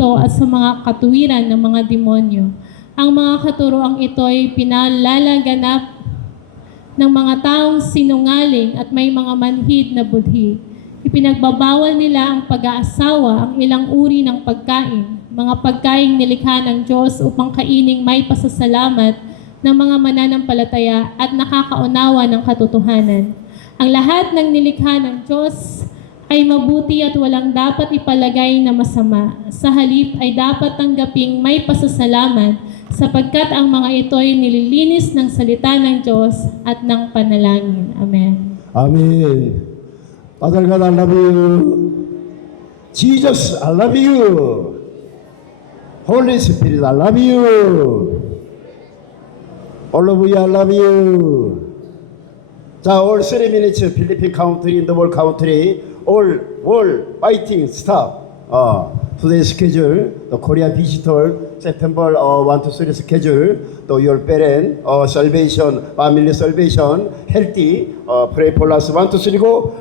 espiritu at sa mga katuwiran ng mga demonyo. Ang mga katuroang ito ay pinalalaganap ng mga taong sinungaling at may mga manhid na budhi. Ipinagbabawal nila ang pag-aasawa, ang ilang uri ng pagkain, mga pagkaing nilikha ng Diyos upang kaining may pasasalamat ng mga mananampalataya at nakakaunawa ng katotohanan. Ang lahat ng nilikha ng Diyos ay mabuti at walang dapat ipalagay na masama. Sa halip ay dapat tanggaping may pasasalamat sapagkat ang mga ito ay nililinis ng salita ng Diyos at ng panalangin. Amen. 아멘. Father God, I love you. Jesus, I love you. Holy Spirit, I love you. All of you, I love you. 자, all 3 minutes, Philippine country, in the world country, all world fighting stop. Today's schedule, the Korean visitor, September 1 to 3 schedule, to your parent, salvation, family salvation, healthy, pray for us. 1 to 3 go.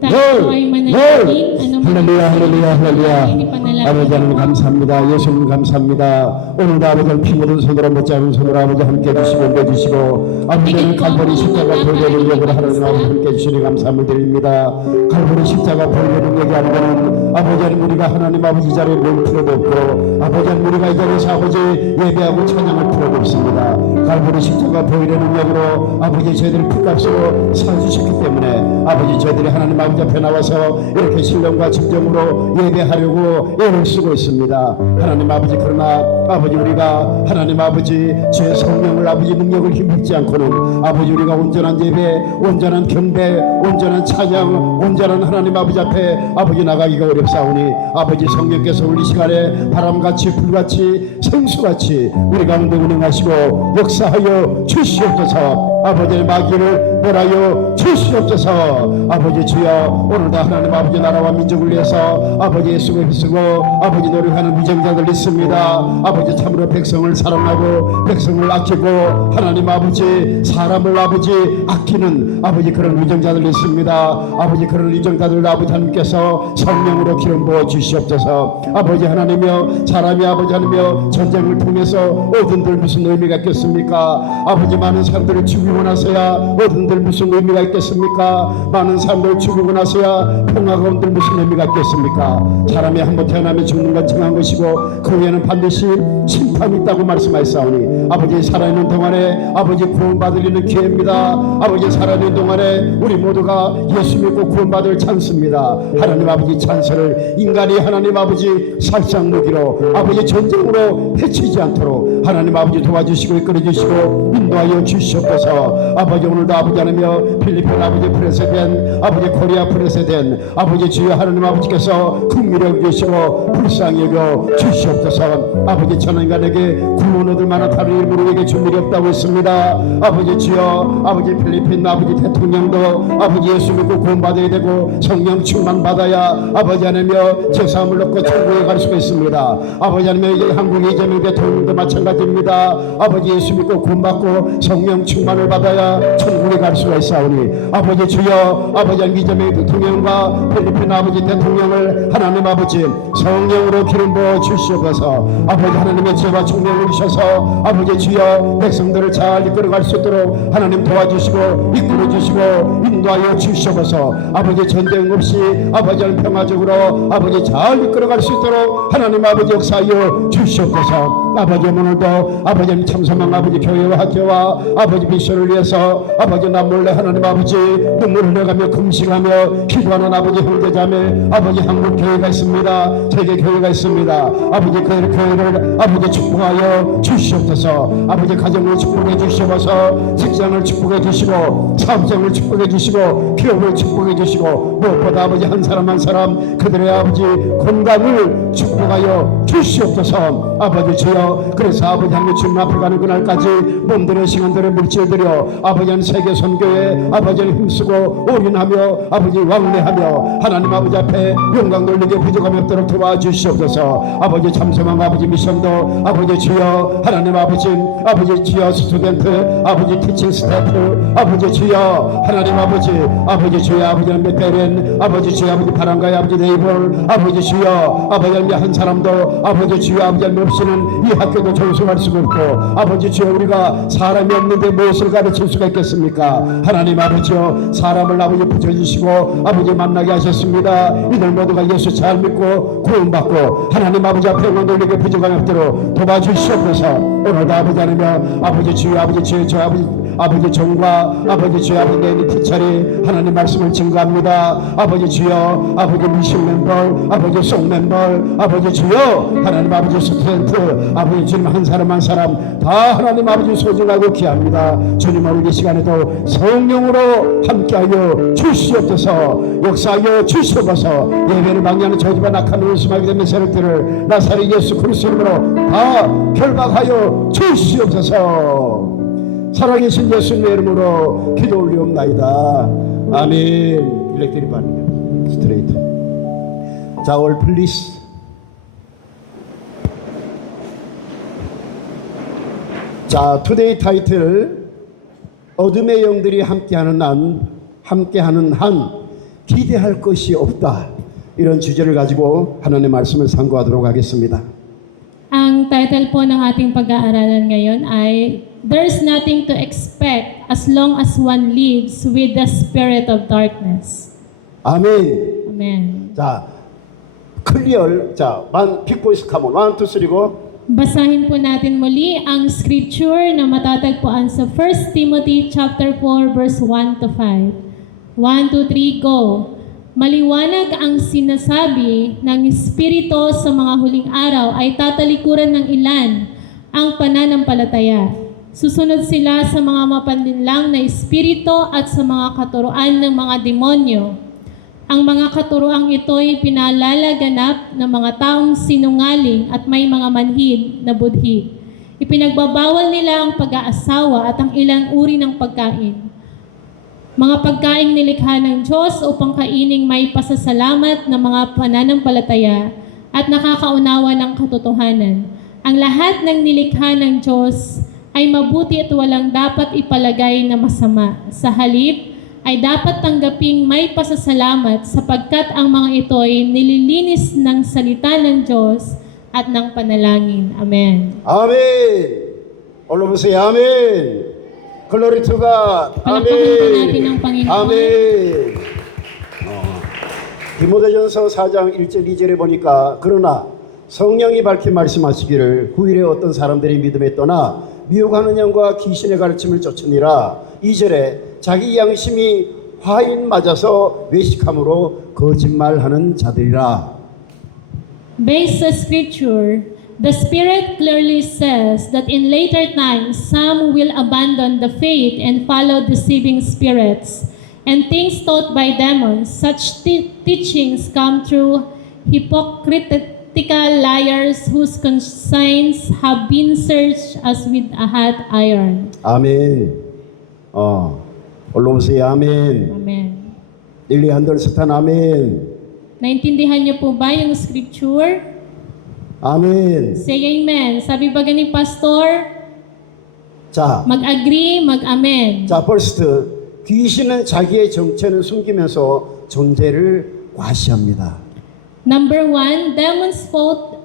Tayo ay manalangin. 할렐루야, 할렐루야, 할렐루야. 아버지 하나님 감사합니다. 예수님 감사합니다. 오늘도 아버지 피 묻은 손으로 못 잡은 손으로 아버지 함께 해주시고 옮겨주시고 아버지는 갈보리 십자가 볼배 능력으로 하나님 아버지 함께 해주시니 감사함을 드립니다. 갈보리 십자가 볼배 능력이 아니고는 아버지 하나님 우리가 하나님 아버지 자리에 볼 필요도 없고 아버지 하나님 우리가 이 자리에서 아버지 예배하고 찬양할 필요도 없습니다. 갈보리 십자가 볼배 능력으로 아버지 저희들을 피값으로 사주셨기 때문에 아버지 저희들이 하나님 아버지 앞에 나와서 이렇게 신령과 진정으로 예배하려고 애를 쓰고 있습니다. 하나님 아버지 그러나 아버지 우리가 하나님 아버지 주의 성령을 아버지 능력을 힘입지 않고는 아버지 우리가 온전한 예배, 온전한 경배, 온전한 찬양, 온전한 하나님 아버지 앞에 아버지 나가기가 어렵사오니 아버지 성령께서 우리 시간에 바람같이 불같이 성수같이 우리 가운데 운행하시고 역사하여 주시옵소서. 아버지의 마귀를 멸하여 주시옵소서. 아버지 주여 오늘도 하나님 아버지 나라와 민족을 위해서 아버지 예수를 힘쓰고 아버지 노력하는 위정자들 있습니다. 아버지 참으로 백성을 사랑하고 백성을 아끼고 하나님 아버지 사람을 아버지 아끼는 아버지 그런 위정자들 있습니다. 아버지 그런 위정자들 아버지 하나님께서 성령으로 기름 부어 주시옵소서. 아버지 하나님이여 사람이 아버지 하나님이여 전쟁을 통해서 얻은들 무슨 의미가 있겠습니까? 아버지 많은 사람들을 죽이고 나서야 얻은들 무슨 의미가 있겠습니까? 많은 사람들 죽이고 나서야 평화가 온들 무슨 의미가 있겠습니까? 사람이 한번 태어나면 죽는 건 정한 것이고 그 후에는 반드시 심판이 있다고 말씀하셨사오니 아버지 살아있는 동안에 아버지 구원받으려는 기회입니다. 아버지 살아있는 동안에 우리 모두가 예수 믿고 구원받을 찬스입니다. 하나님 아버지 찬스를 인간이 하나님 아버지 살상 무기로 아버지 전쟁으로 해치지 않도록 하나님 아버지 도와주시고 이끌어주시고 인도하여 주시옵소서. 아버지 오늘도 아버지 하나며 필리핀 아버지 프레시덴 아버지 코리아 프레시덴 아버지 주여 하나님 아버지께서 긍휼히 여기시고 불쌍히 여겨 주시옵소서. 아버지 천인간에게 구원 얻을 만한 다른 이름으로 우리에게 준 일이 없다고 했습니다. 아버지 주여 아버지 필리핀 아버지 대통령도 아버지 예수 믿고 구원받아야 되고 성령 충만 받아야 아버지 하나며 죄사함을 얻고 천국에 갈 수가 있습니다. 아버지 하나며 이제 한국 이재명 대통령도 마찬가지입니다. 아버지 예수 믿고 구원받고 성령 충만을 받아야 천국에 갈 수가 있사오니 아버지 주여 아버지 이재명 대통령과 필리핀 아버지 대통령을 하나님 아버지 성령으로 기름 부어 주시옵소서. 아버지 하나님의 죄와 총명을 주셔서 아버지 주여 백성들을 잘 이끌어갈 수 있도록 하나님 도와주시고 이끌어주시고 인도하여 주시옵소서. 아버지 전쟁 없이 아버지 평화적으로 아버지 잘 이끌어갈 수 있도록 하나님 아버지 역사하여 주시옵소서. 아버지 오늘도 아버지 참소망 아버지 교회와 학교와 아버지 미션을 위해서 아버지 남몰래 하나님 아버지 눈물 흘려가며 금식하며 기도하는 아버지 형제자매 아버지 한국 교회가 있습니다. 세계 교회가 있습니다. 아버지 그 교회를 아버지 축복하여 주시옵소서. 아버지 가정을 축복해 주시옵소서. 직장을 축복해 주시고 사업장을 축복해 주시고 기업을 축복해 주시고 무엇보다 아버지 한 사람 한 사람 그들의 아버지 건강을 축복하여 주시옵소서. 아버지 주여 그래서 아버지 하나님 주님 앞에 가는 그날까지 몸들의 시간들의 물질들여 아버지 한 세계 선교에 아버지를 힘쓰고 올인하며 아버지 왕래하며 하나님 아버지 앞에 영광 돌리게 부족함이 없도록 도와주시옵소서. 도와주시옵소서. 아버지 참소망 아버지 미션도 아버지 주여 하나님 아버지 주여 스튜던트 아버지 티칭 스태프 아버지 주여 하나님 아버지 주여 아버지는 메페렌 아버지 주여 아버지 바람가의 아버지 네이벌 아버지 주여 아버지 한 사람도 아버지 주여 아버지 없이는 이 학교도 전수할 수가 없고 아버지 주여 우리가 사람이 없는데 무엇을 가르칠 수가 있겠습니까? 하나님 아버지여 사람을 아버지 붙여주시고 아버지 만나게 하셨습니다. 이들 모두가 예수 잘 믿고 구원받고 하나님 아버지 앞에 원들에게 부족함이 없도록 도와주시옵소서. 오늘도 아버지 하나님 아버지 주여 아버지 주여 저 아버지 정과 아버지 주여 아버지 내니 티처리 하나님 말씀을 증거합니다. 아버지 주여 아버지 미션 멤버 아버지 송 멤버 아버지 주여 하나님 아버지 스튜던트 아버지 주님 한 사람 한 사람 다 하나님 아버지 소중하고 귀합니다. 주님 오늘 이 시간에도 성령으로 함께하여 주시옵소서. 역사하여 주시옵소서. 예배를 방해하는 저주와 낙한 의심하게 되는 세력들을 나사렛 예수 그리스도 이름으로 다 결박하여 주시옵소서. 살아계신 예수님의 이름으로 기도 올리옵나이다. 아멘. 일렉트리 반응 스트레이트. 자, 올 플리스. 자, 투데이 타이틀 어둠의 영들이 함께하는 한 기대할 것이 없다. 이런 주제를 가지고 하나님의 말씀을 상고하도록 하겠습니다. Ang title po ng ating pag-aaralan ngayon ay There's Nothing to Expect as Long as One Lives with the Spirit of Darkness. 아멘. Amen. 자, 클리어. 자, 빅보이스 카몬. 1, 2, 3 go. Basahin po natin muli ang scripture na matatagpuan sa 1 Timothy chapter 4 verse 1 to 5. 1, 2, 3, go! Maliwanag ang sinasabi ng Espiritu sa mga huling araw ay tatalikuran ng ilan ang pananampalataya. Susunod sila sa mga mapanlinlang na espiritu at sa mga katuruan ng mga demonyo. Ang mga katuruang ito'y pinalalaganap ng mga taong sinungaling at may mga manhid na budhi. Ipinagbabawal nila ang pag-aasawa at ang ilang uri ng pagkain. Mga pagkaing nilikha ng Diyos upang kaining may pasasalamat ng mga pananampalataya at nakakaunawa ng katotohanan. Ang lahat ng nilikha ng Diyos ay mabuti at walang dapat ipalagay na masama. Sa halip, ay dapat tanggaping may pasasalamat sapagkat ang mga ito ay nililinis ng salita ng Diyos at ng panalangin. Amen. 아멘. 올라보세요. 아멘. Glory to God. Palakpakan po natin ang Panginoon. 아멘. 디모데전서 4장 1절 2절에 보니까 그러나 성령이 밝히 말씀하시기를 후일에 어떤 사람들이 믿음에 떠나 미혹하는 영과 귀신의 가르침을 쫓으니라. 2절에 자기 양심이 화인 맞아서 외식함으로 거짓말하는 자들이라. Based on scripture, the Spirit clearly says that in later times, some will abandon the faith and follow deceiving spirits and things taught by demons. Such teachings come through hypocritical liars whose conscience have been searched as with a hot iron. 아멘. 올라오세요. 아멘. Amen. 일리 한덜스탄 아멘. Naintindihan niyo po ba yung scripture? 아멘. Say amen. Sabi ba ganing pastor? 자, Mag-agree, mag-amen. 자, first, 귀신은 자기의 정체는 숨기면서 존재를 과시합니다. Number 1, demons fault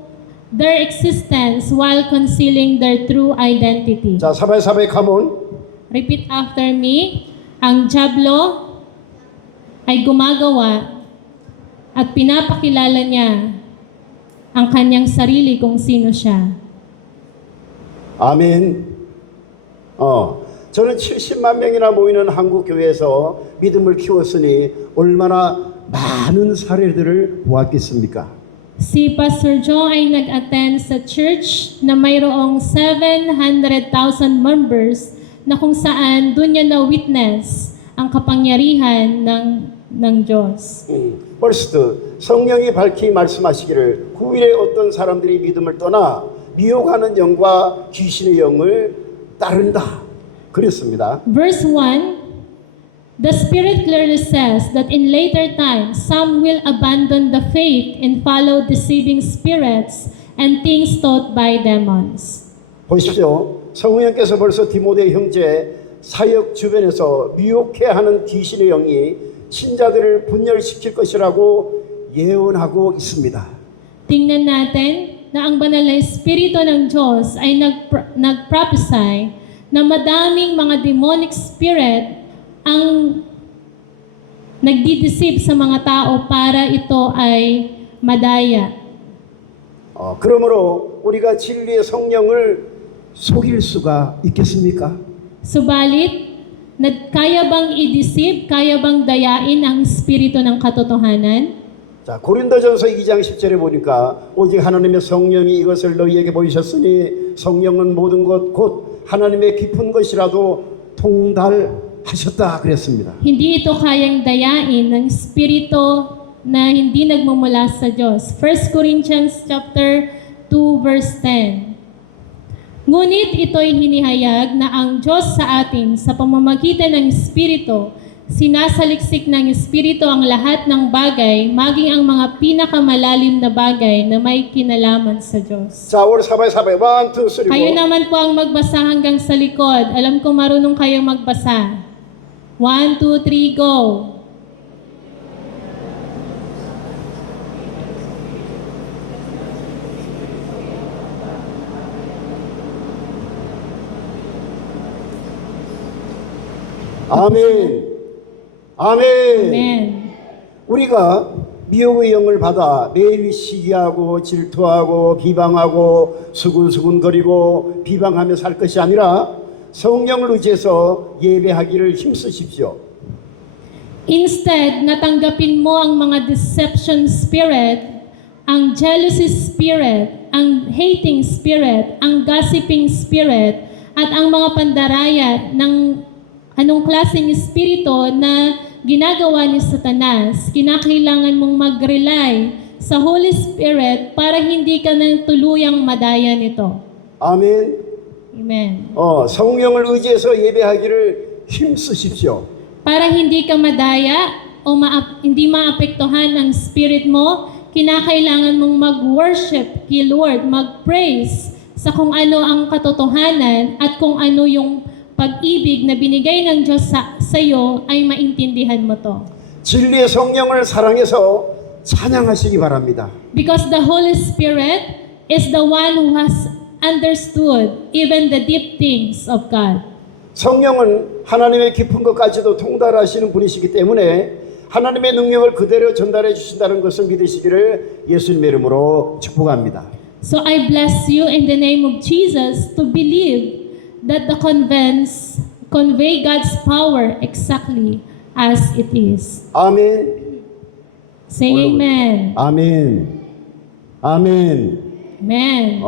their existence while concealing their true identity. 자, 사바이 카몬. Repeat after me. Ang diablo ay gumagawa at pinapakilala niya ang kanyang sarili kung sino siya. 아멘. 저는 70만 명이나 모이는 한국 교회에서 믿음을 키웠으니 얼마나 많은 사례들을 보았겠습니까? Si Pastor Joe ay nag-attend sa church na mayroong 700,000 members na kung saan doon niya na-witness ang kapangyarihan ng Diyos. First, 성령이 밝히 말씀하시기를 후일에 어떤 사람들이 믿음을 떠나 미혹하는 영과 귀신의 영을 따른다. 그랬습니다. Verse 1, The Spirit clearly says that in later times, some will abandon the faith and follow deceiving spirits and things taught by demons. 보십시오. 성령께서 벌써 디모데 형제 사역 주변에서 미혹해하는 귀신의 영이 신자들을 분열시킬 것이라고 예언하고 있습니다. Tingnan natin na ang banal na Espiritu ng Diyos ay nagprophesy na madaming mga demonic spirit ang nagdideceive sa mga tao para ito ay madaya. 그러므로 우리가 진리의 성령을 속일 수가 있겠습니까? Subalit, kaya bang i-deceive, kaya bang dayain ang Espiritu ng katotohanan? 자, 고린도전서 2장 10절에 보니까 오직 하나님의 성령이 이것을 너희에게 보이셨으니 성령은 모든 것 곧 하나님의 깊은 것이라도 통달하셨다 그랬습니다. Hindi ito kayang dayain ng Espiritu na hindi nagmumula sa Diyos. 1 Corinthians chapter 2 verse 10. Ngunit ito'y hinihayag na ang Diyos sa atin sa pamamagitan ng Espiritu, sinasaliksik ng Espiritu ang lahat ng bagay, maging ang mga pinakamalalim na bagay na may kinalaman sa Diyos. 자, 우리 sabay-sabay 1, 2, 3, Kayo 4. naman po ang magbasa hanggang sa likod. Alam ko marunong kayong magbasa. 1, 2, 3, go! 아멘. 아멘. Amen. 우리가 미혹의 영을 받아 매일 시기하고 질투하고 비방하고 수군수군거리고 비방하며 살 것이 아니라 성령을 의지해서 예배하기를 힘쓰십시오. Instead, natanggapin mo ang mga deception spirit, ang jealousy spirit, ang hating spirit, ang gossiping spirit, at ang mga pandaraya ng anong klaseng espiritu na ginagawa ni Satanas. Kinakailangan mong mag-rely sa Holy Spirit para hindi ka nang tuluyang madaya nito. 아멘. Amen. 성령을 의지해서 예배하기를 힘쓰십시오. Para hindi ka madaya o hindi maapektuhan ng spirit mo, kinakailangan mong mag-worship kay Lord, mag-praise sa kung ano ang katotohanan at kung ano yung pag-ibig na binigay ng Diyos sa iyo ay maintindihan mo to. 진리의 성령을 사랑해서 찬양하시기 바랍니다. Because the Holy Spirit is the one who has understood even the deep things of God. 성령은 하나님의 깊은 것까지도 통달하시는 분이시기 때문에 하나님의 능력을 그대로 전달해 주신다는 것을 믿으시기를 예수님의 이름으로 축복합니다. So I bless you in the name of Jesus to believe that the convents convey God's power exactly as it is. 아멘. Say amen. 아멘. 아멘. Amen.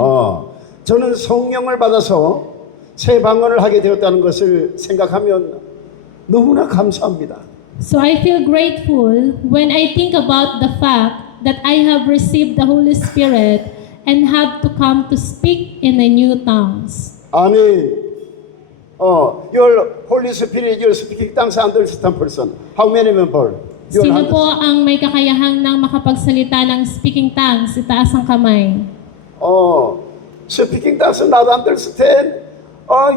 저는 성령을 받아서 새 방언을 하게 되었다는 것을 생각하면 너무나 감사합니다. So I feel grateful when I think about the fact that I have received the Holy Spirit and have to come to speak in a new tongues. 아멘. Your Holy Spirit, your speaking tongues understand person. How many people? Sino po ang may kakayahang ng makapagsalita ng speaking tongues? Itaas ang kamay. Speaking tongues not understand.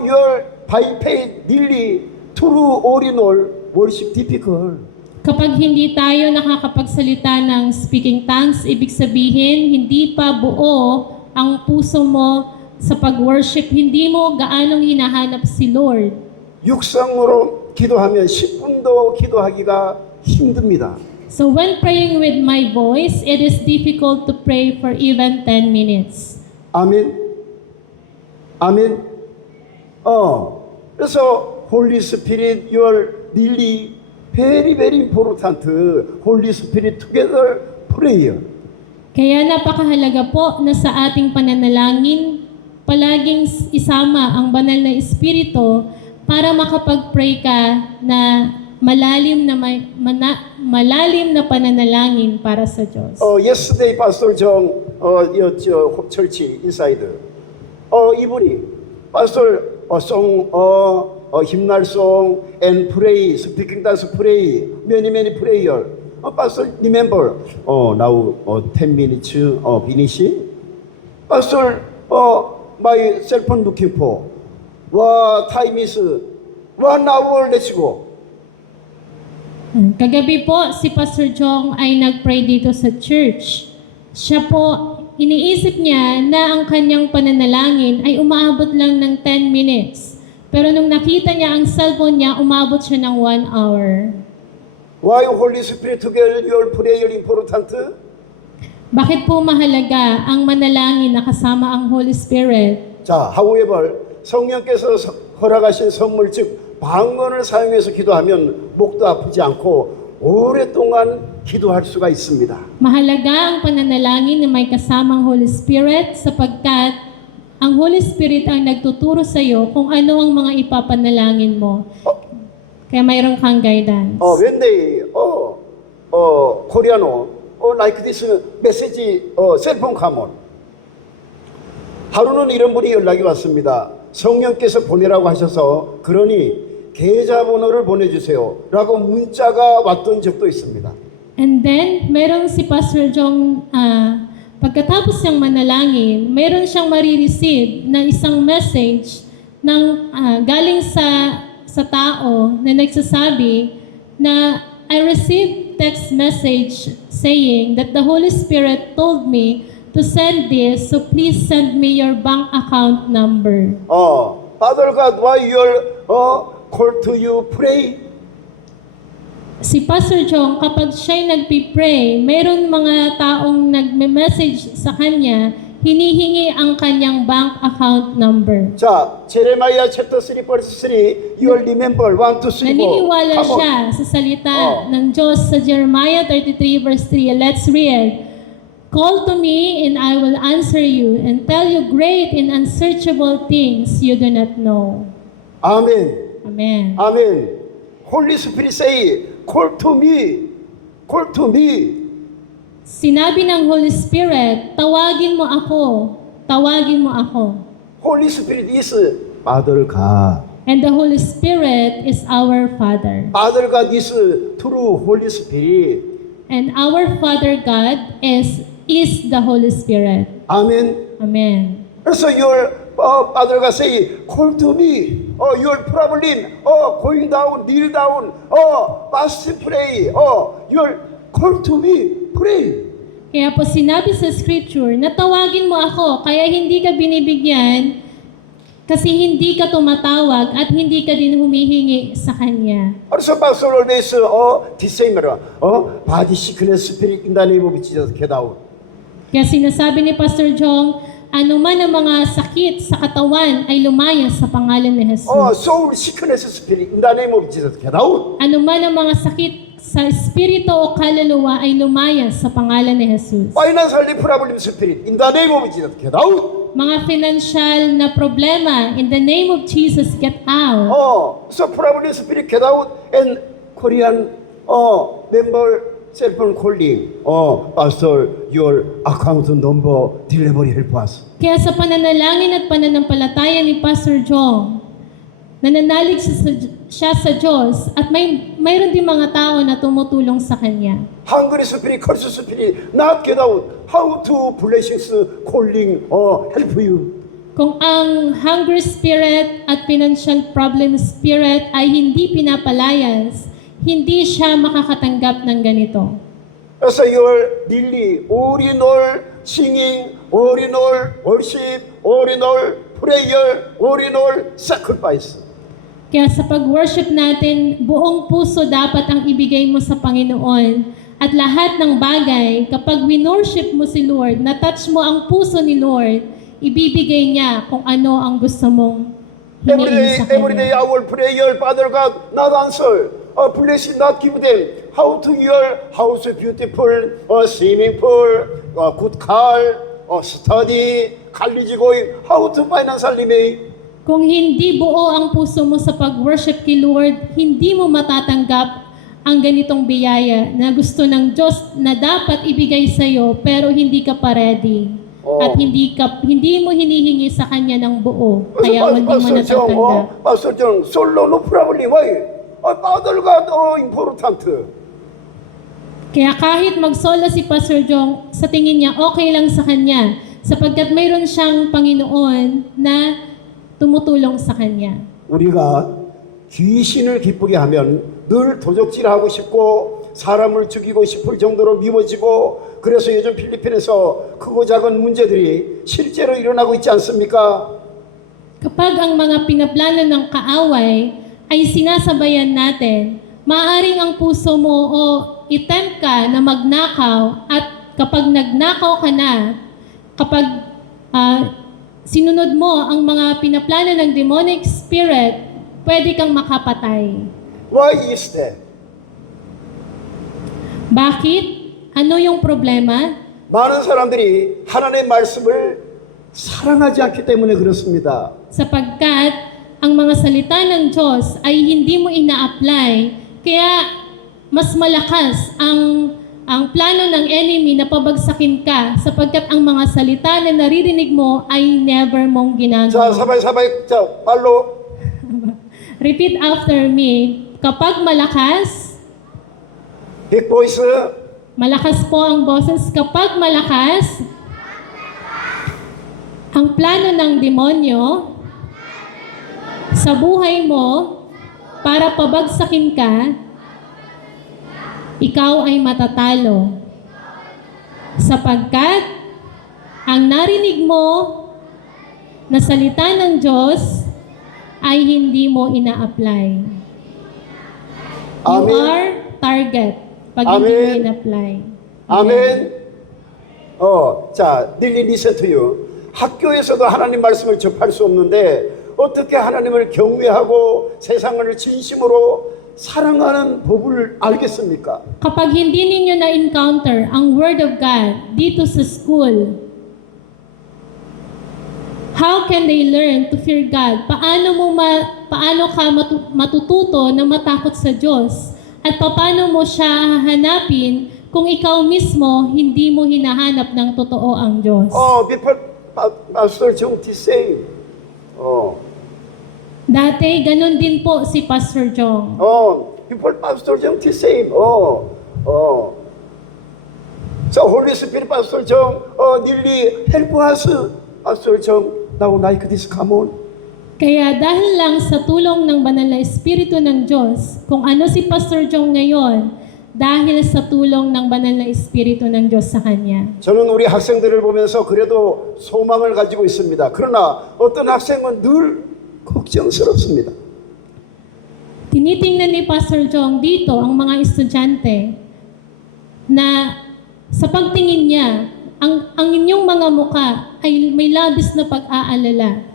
Your by faith really true original worship difficult. Kapag hindi tayo nakakapagsalita ng speaking tongues, ibig sabihin, hindi pa buo ang puso mo sa pag-worship, hindi mo gaanong hinahanap si Lord. 육성으로 기도하면 10분도 기도하기가 힘듭니다. So when praying with my voice, it is difficult to pray for even 10 minutes. 아멘. 아멘. 그래서 Holy Spirit, you are really very important. Holy Spirit together prayer. Kaya napakahalaga po na sa ating pananalangin, palaging isama ang banal na Espiritu para makapag-pray ka na malalim na pananalangin para sa Diyos. Yesterday, Pastor Jong, your church inside. 이분이 Pastor, hymnal and pray, speaking dance pray, many prayer. Pastor, remember, now 10 minutes finishing. Pastor, my cell phone looking for. Time is 1 hour, let's go. Kagabi po, si Pastor Jong ay nag-pray dito sa church. Siya po, iniisip niya na ang kanyang pananalangin ay umaabot lang ng 10 minutes. Pero nung nakita niya ang cellphone niya, umabot siya ng 1 hour. Why Holy Spirit together your prayer important? Bakit po mahalaga ang manalangin na kasama ang Holy Spirit? 자, however, 성령께서 허락하신 선물 즉 방언을 사용해서 기도하면 목도 아프지 않고 오랫동안 기도할 수가 있습니다. Mahalaga ang pananalangin na may kasamang Holy Spirit sapagkat ang Holy Spirit ang nagtuturo sa iyo kung ano ang mga ipapanalangin mo. Kaya mayroon kang guidance. When they Koreano like this message cell phone come on. 하루는 이런 분이 연락이 왔습니다. 성령께서 보내라고 하셔서 그러니 계좌번호를 보내주세요 라고 문자가 왔던 적도 있습니다. And then, meron si Pastor Jong, pagkatapos niyang manalangin, meron siyang marireceive na isang message ng galing sa tao na nagsasabi na I received text message saying that the Holy Spirit told me to send this, so please send me your bank account number. Father God, why you're call to you pray? Si Pastor Jong, kapag siya'y nagpipray, meron mga taong nagme-message sa kanya, hinihingi ang kanyang bank account number. 자, 제레마이아 chapter 3 verse 3, you will remember 1, 2, 3, 4. Naniniwala siya sa salita ng Diyos sa Jeremiah 33 verse 3. Let's read. Call to me and I will answer you and tell you great and unsearchable things you do not know. 아멘. Amen. 아멘. Holy Spirit say, call to me. Call to me. Sinabi ng Holy Spirit, tawagin mo ako. Tawagin mo ako. Holy Spirit is Father God. And the Holy Spirit is our Father. Father God is true Holy Spirit. And our Father God is the Holy Spirit. 아멘. Amen. 그래서 your Father God say, call to me. Your problem, going down, kneel down, fast pray. Your call to me, pray. Kaya po sinabi sa scripture, natawagin mo ako, kaya hindi ka binibigyan kasi hindi ka tumatawag at hindi ka din humihingi sa Kanya. Also, Pastor always disclaimer, body sickness, spirit in the name of Jesus, get out. Kaya sinasabi ni Pastor Jong, anuman ang mga sakit sa katawan ay lumayas sa pangalan ni Jesus. Soul sickness, spirit in the name of Jesus, get out. Anuman ang mga sakit sa espiritu o kaluluwa ay lumayas sa pangalan ni Jesus. Financial problem, spirit in the name of Jesus, get out. Mga financial na problema, in the name of Jesus, get out. So problem, spirit, get out. And Korean member cell phone calling, Pastor, your account number, delivery help us. Kaya sa pananalangin at pananampalataya ni Pastor Jong, nananalig siya sa Diyos at mayroon din mga tao na tumutulong sa Kanya. Hungry spirit, curse spirit, not get out. How to blessings calling, help you. Kung ang hungry spirit at financial problem spirit ay hindi pinapalayas, hindi siya makakatanggap ng ganito. So your daily, all in all singing, all in all worship, all in all prayer, all in all sacrifice. Kaya sa pag-worship natin, buong puso dapat ang ibigay mo sa Panginoon. At lahat ng bagay, kapag winorship mo si Lord, na-touch mo ang puso ni Lord, ibibigay niya kung ano ang gusto mong hiniin sa Every day Kanya. our prayer, Father God, not answer. Blessing not give them. How to your house beautiful, swimming pool, good car, study, college going. How to financially make. Kung hindi buo ang puso mo sa pag-worship kay Lord, hindi mo matatanggap ang ganitong biyaya na gusto ng Diyos na dapat ibigay sa iyo pero hindi ka pa ready. at hindi mo hinihingi sa kanya ng buo, kaya 그래서 hindi mo pastor Jong, natatanggap. pastor Jong, solo no problem. Why? Father God, important. Kaya kahit mag-solo si Pastor Jong, sa tingin niya okay lang sa kanya sapagkat mayroon siyang Panginoon na tumutulong sa kanya. 우리가 귀신을 기쁘게 하면 늘 도적질하고 싶고 사람을 죽이고 싶을 정도로 미워지고, 그래서 요즘 필리핀에서 크고 작은 문제들이 실제로 일어나고 있지 않습니까? Kapag ang mga pinaplano ng kaaway ay sinasabayan natin, maaaring ang puso mo o itempt ka na magnakaw, at kapag nagnakaw ka na, kapag sinunod mo ang mga pinaplano ng demonic spirit, pwede kang makapatay. Why is that? Bakit? Ano yung problema? 많은 사람들이 하나님의 말씀을 사랑하지 않기 때문에 그렇습니다. Sapagkat ang mga salita ng Diyos ay hindi mo ina-apply, kaya mas malakas ang plano ng enemy na pabagsakin ka, sapagkat ang mga salita na naririnig mo ay never mong 자, ginagawa. 사바이, 자, 말로. Repeat after me. Kapag malakas, 빅 보이스. malakas po ang boses. Kapag malakas, ang plano ng demonyo sa buhay mo para pabagsakin ka, ikaw ay matatalo. Sapagkat ang narinig mo na salita ng Diyos ay hindi mo ina-apply. You Amen. are target pag hindi mo Amen. in-apply. 아멘. 자, 릴리 listen to you. 학교에서도 하나님 말씀을 접할 수 없는데 어떻게 하나님을 경외하고 세상을 진심으로 사랑하는 법을 알겠습니까? Kapag hindi ninyo na-encounter ang Word of God dito sa school, how can they learn to fear God? Paano ka matututo na matakot sa Diyos? At paano mo siya hahanapin kung ikaw mismo hindi mo hinahanap ng totoo ang Diyos? before Pastor Jong say. Dati, ganun din po si Pastor Jong. before Pastor Jong say. So Holy Spirit, Pastor Jong, nearly help us. Pastor Jong, now like this, come on. Kaya dahil lang sa tulong ng banal na Espiritu ng Diyos, kung ano si Pastor Jong ngayon, dahil sa tulong ng banal na Espiritu ng Diyos sa kanya. 저는 우리 학생들을 보면서 그래도 소망을 가지고 있습니다. 그러나 어떤 학생은 늘 걱정스럽습니다. Tinitingnan ni Pastor Jong dito ang mga estudyante na sa pagtingin niya, ang inyong mga muka ay may labis na pag-aalala.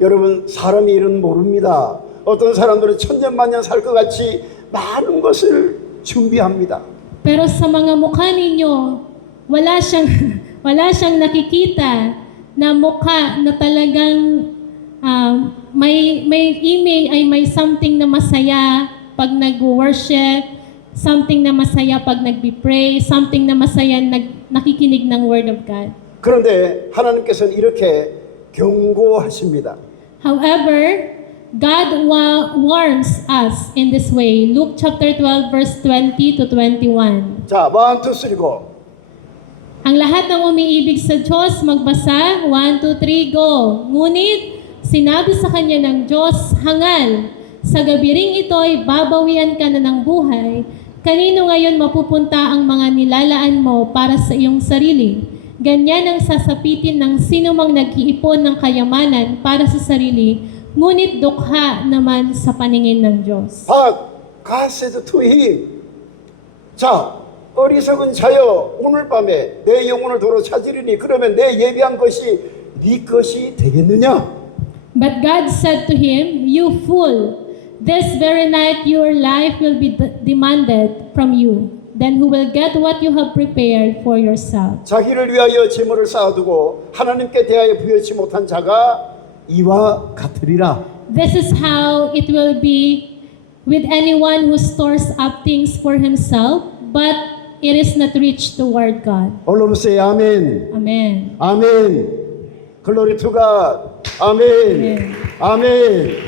여러분, 사람이 일은 모릅니다. 어떤 사람들은 천년만년 살 것 같이 많은 것을 준비합니다. Pero sa mga mukha ninyo, wala siyang nakikita na mukha na talagang may image, ay may something na masaya pag nag-worship, something na masaya pag nag-pray, something na masaya nakikinig ng Word of God. 그런데 하나님께서는 이렇게 경고하십니다. However, God warns us in this way. Luke chapter 12 verse 20 to 21. 자, 1, 2, 3, go. Ang lahat ng umiibig sa Diyos, magbasa. 1, 2, 3, go. Ngunit, sinabi sa kanya ng Diyos, hangal, sa gabi ring ito'y babawian ka na ng buhay. Kanino ngayon mapupunta ang mga nilalaan mo para sa iyong sarili? Ganyan ang sasapitin ng sinumang nag-iipon ng kayamanan para sa sarili, ngunit dukha naman sa paningin ng Diyos. God said to him, 자, 어리석은 자여, 오늘 밤에 내 영혼을 도로 찾으리니 그러면 내 예비한 것이 네 것이 되겠느냐? But God said to him, you fool, this very night your life will be demanded from you. Then who will get what you have prepared for yourself? 자기를 위하여 재물을 쌓아두고 하나님께 대하여 부여치 못한 자가 이와 같으리라. This is how it will be with anyone who stores up things for himself, but it is not rich toward God. All of us say Amen. Amen. Amen. Glory to God. Amen. Amen.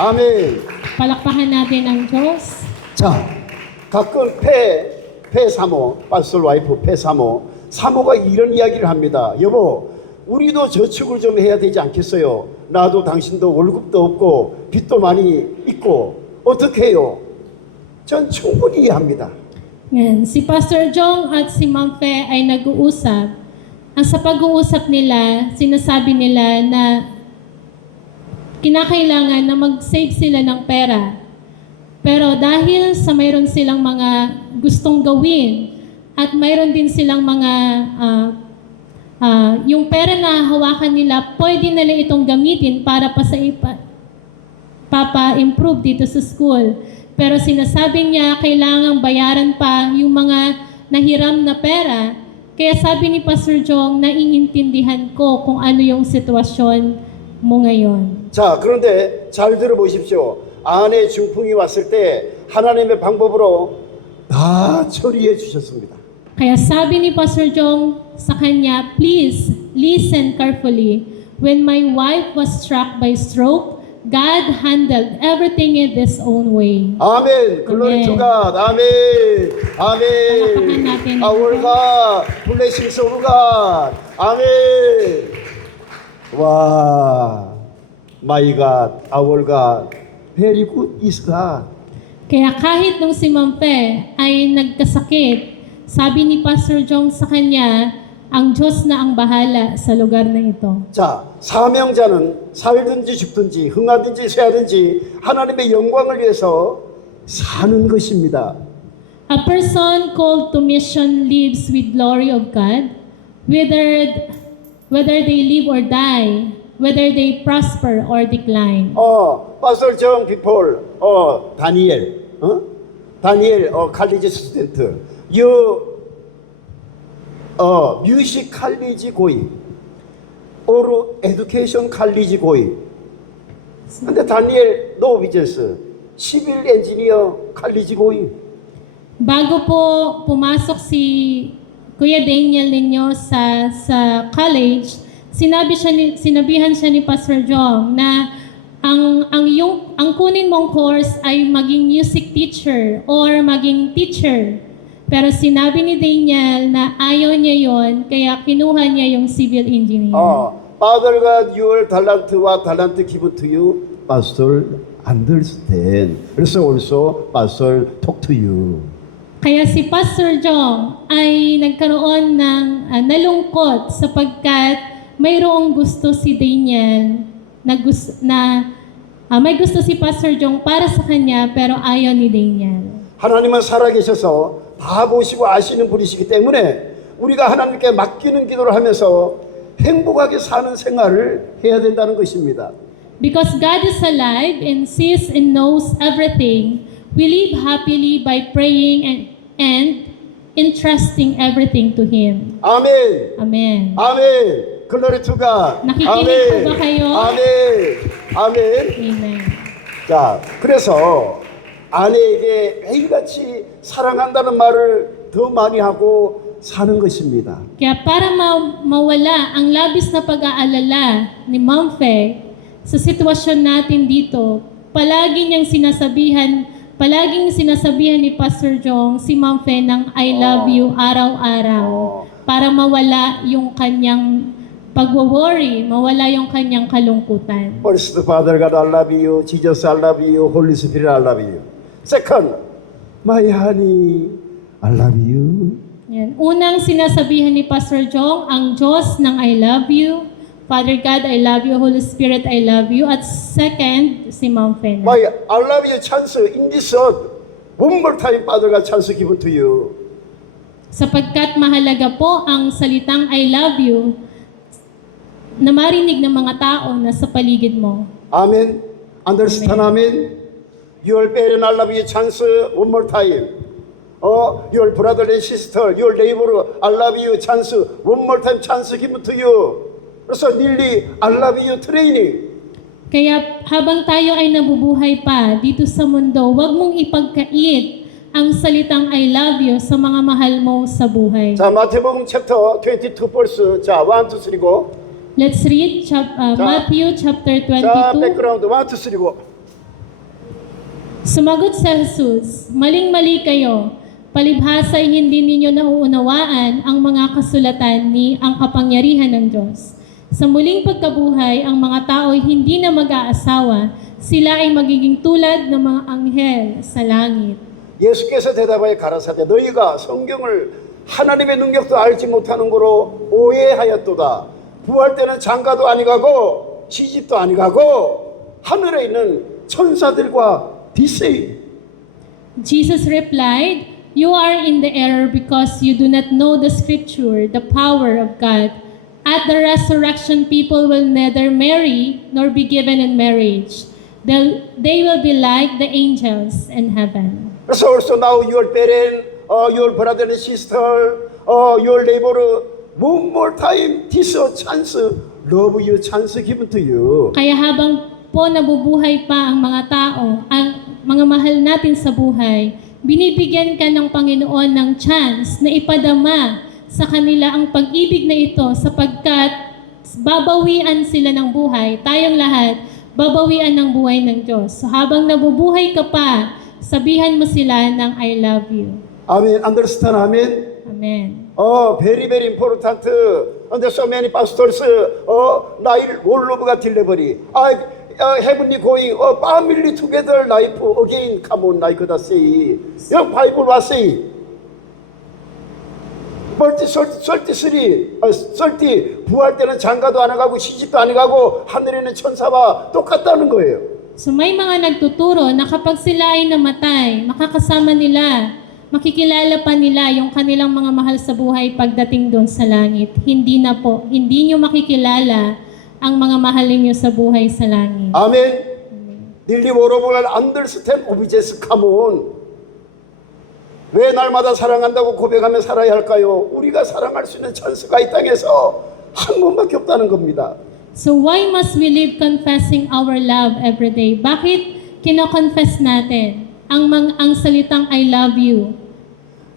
Amen. Palakpakan natin ang Diyos. 자, 가끔 사모, 파스tor 와이프 사모가 이런 이야기를 합니다. 여보, 우리도 저축을 좀 해야 되지 않겠어요? 나도 당신도 월급도 없고 빚도 많이 있고 어떻게 해요? 전 충분히 이해합니다. Yan. Si Pastor Jong at si Ma'am Fe ay nag-uusap. Ang sa pag-uusap nila, sinasabi nila na kinakailangan na mag-save sila ng pera. Pero dahil sa mayroon silang mga gustong gawin at mayroon din silang mga yung pera na hawakan nila, pwede nila itong gamitin para papa-improve dito sa school. Pero sinasabi niya, kailangang bayaran pa yung mga nahiram na pera. Kaya sabi ni Pastor Jong, naiintindihan ko kung ano yung sitwasyon mo ngayon. 자, 그런데 잘 들어보십시오. 아내 중풍이 왔을 때 하나님의 방법으로 다 처리해 주셨습니다. Kaya sabi ni Pastor Jong sa kanya, please listen carefully. When my wife was struck by stroke, God handled everything in His own way. 아멘. Glory to God. 아멘. 아멘. Palakpakan natin ang Our Diyos. God. Blessings of God. 아멘. 와. My God. Our God. Very good is God. Kaya kahit nung si Ma'am Fe ay nagkasakit, sabi ni Pastor Jong sa kanya, ang Diyos na ang bahala sa lugar na ito. 자, 사명자는 살든지 죽든지 흥하든지 쇠하든지 하나님의 영광을 위해서 사는 것입니다. A person called to mission lives with glory of God, whether they live or die, whether they prosper or decline. Pastor John people, 다니엘, 다니엘, college student, you, music college going, or education college going. 근데 다니엘, no business, civil engineer college going. Bago po pumasok si Kuya Daniel ninyo sa college, sinabihan siya ni Pastor Jong na ang kunin mong course ay maging music teacher or maging teacher. Pero sinabi ni Daniel na ayaw niya yon, kaya kinuha niya yung civil engineer. Father God, your talent given to you, Pastor understand. Also, Pastor talk to you. Kaya si Pastor Jong ay nagkaroon ng nalungkot sapagkat mayroong gusto si Daniel may gusto si Pastor Jong para sa kanya pero ayaw ni Daniel. 하나님은 살아계셔서 다 보시고 아시는 분이시기 때문에 우리가 하나님께 맡기는 기도를 하면서 행복하게 사는 생활을 해야 된다는 것입니다. Because God is alive and sees and knows everything, we live happily by praying and entrusting everything to Him. 아멘. Amen. 아멘. Glory to God. Nakikinig po ba kayo? 아멘. 아멘. Amen. 자, 그래서 아내에게 매일같이 사랑한다는 말을 더 많이 하고 사는 것입니다. Kaya para mawala ang labis na pag-aalala ni Ma'am Fe sa sitwasyon natin dito, palaging sinasabihan ni Pastor Jong si Ma'am Fe ng I love you araw-araw para mawala yung kanyang pag-worry, mawala yung kanyang kalungkutan. First, Father God, I love you. Jesus, I love you. Holy Spirit, I love you. Second, my honey, I love you. Yan. Unang sinasabihan ni Pastor Jong, ang Diyos ng I love you. Father God, I love you. Holy Spirit, I love you. At second, si Ma'am Fe. My I love you chance in this earth. One more time, Father God, chance given to you. Sapagkat mahalaga po ang salitang I love you na marinig ng mga tao na sa paligid mo. Amen. Understand, amen. Your parent, I love you chance one more time. Your brother and sister, your neighbor, I love you chance one more time chance given to you. 그래서 nearly I love you training. Kaya habang tayo ay nabubuhay pa dito sa mundo, huwag mong ipagkait ang salitang I love you sa mga mahal mo sa buhay. 자, 마태복음 챕터 22 벌스. 자, 1, 2, 3, go. Let's read Matthew chapter 자, 22. 백그라운드 1, 2, 3, go. Sumagot si Jesus, maling-mali kayo. Palibhasa ay hindi ninyo nauunawaan ang mga kasulatan ni ang kapangyarihan ng Diyos. Sa muling pagkabuhay, ang mga tao ay hindi na mag-aasawa. Sila ay magiging tulad ng mga anghel sa langit. 예수께서 대답하여 가라사대 너희가 성경을 하나님의 능력도 알지 못하는 거로 오해하였도다. 부활 때는 장가도 아니가고 시집도 아니가고 하늘에 있는 천사들과 비세이. Jesus replied, you are in the error because you do not know the scripture, the power of God. At the resurrection, people will neither marry nor be given in marriage. They will be like the angels in heaven. So also now your parent, your brother and sister, your neighbor, one more time, this a chance, love you, chance given to you. Kaya habang po nabubuhay pa ang mga tao, ang mga mahal natin sa buhay, binibigyan ka ng Panginoon ng chance na ipadama sa kanila ang pag-ibig na ito sapagkat babawian sila ng buhay. Tayong lahat, babawian ng buhay ng Diyos. So habang nabubuhay ka pa, sabihan mo sila ng I love you. Amen. Understand? Amen. Amen. Very, very important. And so many pastors, 나일 올로브가 delivery. Heavenly going, family together life again. Come on, like that say. Your Bible was say. 33, 부활 때는 장가도 안 가고 시집도 안 가고 하늘에 있는 천사와 똑같다는 거예요. So may mga nagtuturo na kapag sila ay namatay, makakasama nila, makikilala pa nila yung kanilang mga mahal sa buhay pagdating doon sa langit. Hindi na po, hindi nyo makikilala ang mga mahal ninyo sa buhay sa langit. 아멘. 닐리 워로볼 understand obedience. Come on. 왜 날마다 사랑한다고 고백하며 살아야 할까요? 우리가 사랑할 수 있는 찬스가 이 땅에서 한 번밖에 없다는 겁니다. So why must we live confessing our love every day? Bakit kino-confess natin ang salitang I love you?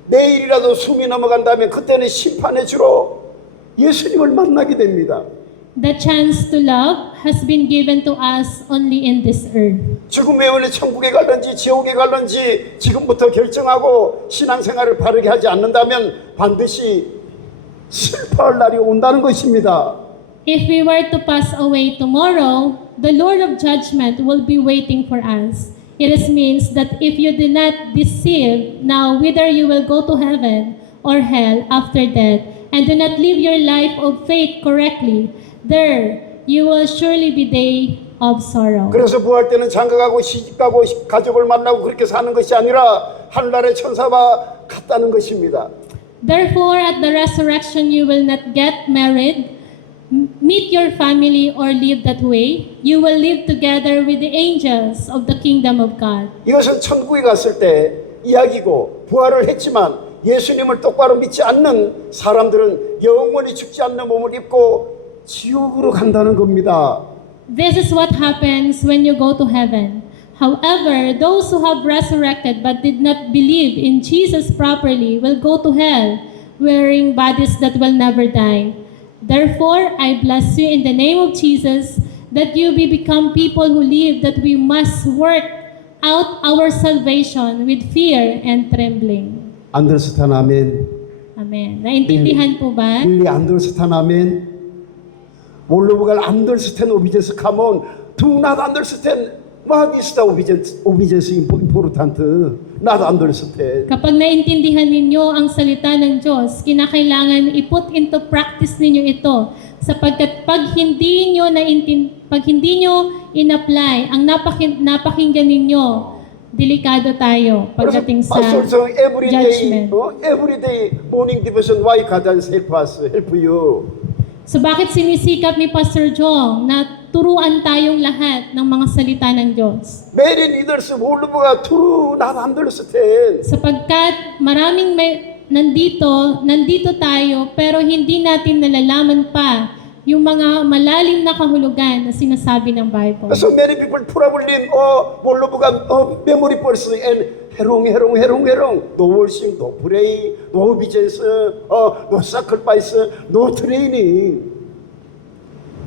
내일이라도 숨이 넘어간다면 그때는 심판의 주로 예수님을 만나게 됩니다. The chance to love has been given to us only in this earth. 죽음의 원래 천국에 갈런지 지옥에 갈런지 지금부터 결정하고 신앙생활을 바르게 하지 않는다면 반드시 슬퍼할 날이 온다는 것입니다. If we were to pass away tomorrow, the Lord of judgment will be waiting for us. It means that if you do not deceive now whether you will go to heaven or hell after death, and do not live your life of faith correctly, there you will surely be day of sorrow. 그래서 부활 때는 장가가고 시집가고 가족을 만나고 그렇게 사는 것이 아니라 하늘나라의 천사와 같다는 것입니다. Therefore, at the resurrection, you will not get married, meet your family, or live that way. You will live together with the angels of the kingdom of God. 이것은 천국에 갔을 때 이야기고 부활을 했지만 예수님을 똑바로 믿지 않는 사람들은 영원히 죽지 않는 몸을 입고 지옥으로 간다는 겁니다. This is what happens when you go to heaven. However, those who have resurrected but did not believe in Jesus properly will go to hell, wearing bodies that will never die. Therefore, I bless you in the name of Jesus that you become people who live that we must work out our salvation with fear and trembling. Understand? Amen. Amen. Naintindihan po ba? Really understand? Amen. All understand obedience. Come on. Do not understand what is the obedience important. Not understand. Kapag naintindihan ninyo ang salita ng Diyos, kinakailangan i-put into practice ninyo ito sapagkat pag hindi nyo in-apply ang napakinggan ninyo, delikado tayo pagdating sa judgment. Everyday morning devotion, why God has help us, help you. So bakit sinisikap ni Pastor Jong na turuan tayong lahat ng mga salita ng Diyos? Many leaders 몰라보가 true not understand. Sapagkat maraming nandito tayo pero hindi natin nalalaman pa yung mga malalim na kahulugan na sinasabi ng Bible. So many people problem, 뭘로 보가, memory person and 해롱. No worship, no pray, no obedience, no sacrifice, no training.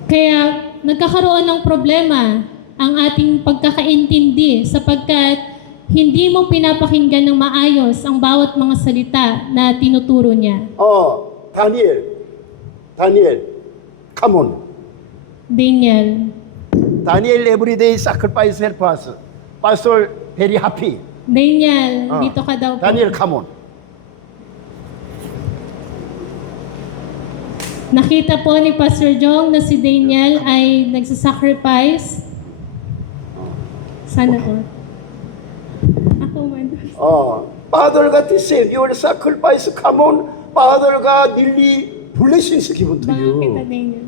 Kaya nagkakaroon ng problema ang ating pagkakaintindi sapagkat hindi mo pinapakinggan ng maayos ang bawat mga salita na tinuturo niya. Daniel, come on. Daniel, everyday sacrifice help us. Pastor, very happy. Daniel, dito ka daw po. Daniel, come on. Nakita po ni Pastor Jong na si Daniel ay nagsasacrifice. Sana po. Ako man. Father God is saying, your sacrifice, come on. Father God, really blessings given to Baka kita you. Daniel.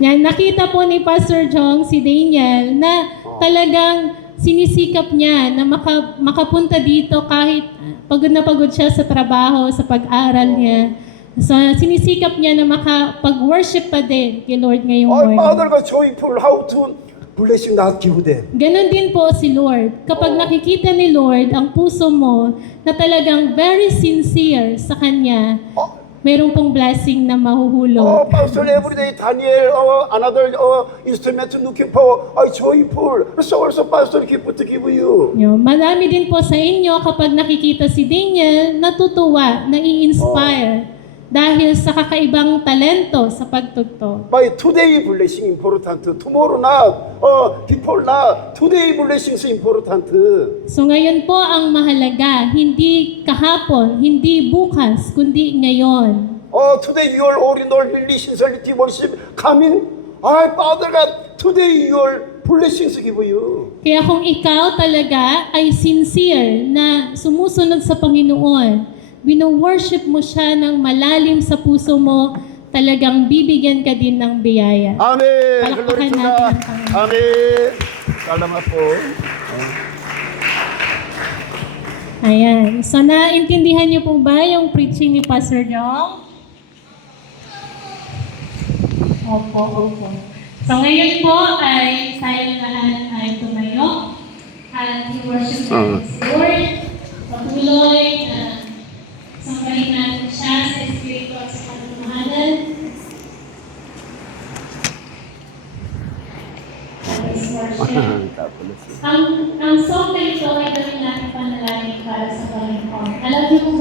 Yan, nakita po ni Pastor Jong si Daniel na talagang sinisikap niya na makapunta dito kahit pagod na pagod siya sa trabaho, sa pag-aral niya. So, sinisikap niya na makapag-worship pa din kay Lord ngayong morning. Father God, joyful, how to blessing not give them. Ganon din po si Lord. Kapag nakikita ni Lord ang puso mo na talagang very sincere sa Kanya, meron pong blessing na mahuhulog. Pastor, every day, Daniel, another instrument looking for, joyful. So also, Pastor, give to give you. Marami din po sa inyo kapag nakikita si Daniel, natutuwa, nai-inspire dahil sa kakaibang talento sa pagtugtog. By today blessing important, tomorrow not, before not, today blessing is important. So ngayon po ang mahalaga, hindi kahapon, hindi bukas, kundi ngayon. Today your original sincerity worship coming. Father God, today your blessings give you. Kaya kung ikaw talaga ay sincere na sumusunod sa Panginoon, wino-worship mo siya ng malalim sa puso mo, talagang bibigyan ka din ng biyaya. Amen. Palakpakan Glory to natin God. ang Panginoon. Amen. Salamat po. Ayan. So, naintindihan niyo po ba yung preaching ni Pastor Jong? Opo. So, ngayon po ay tayong lahat ay tumayo at i-worship natin si Lord. Patuloy na sambahin natin siya sa Espiritu at sa katotohanan. Let's worship. Ang song na ito ay gawin natin panalangin para sa Panginoon. Alam niyo kung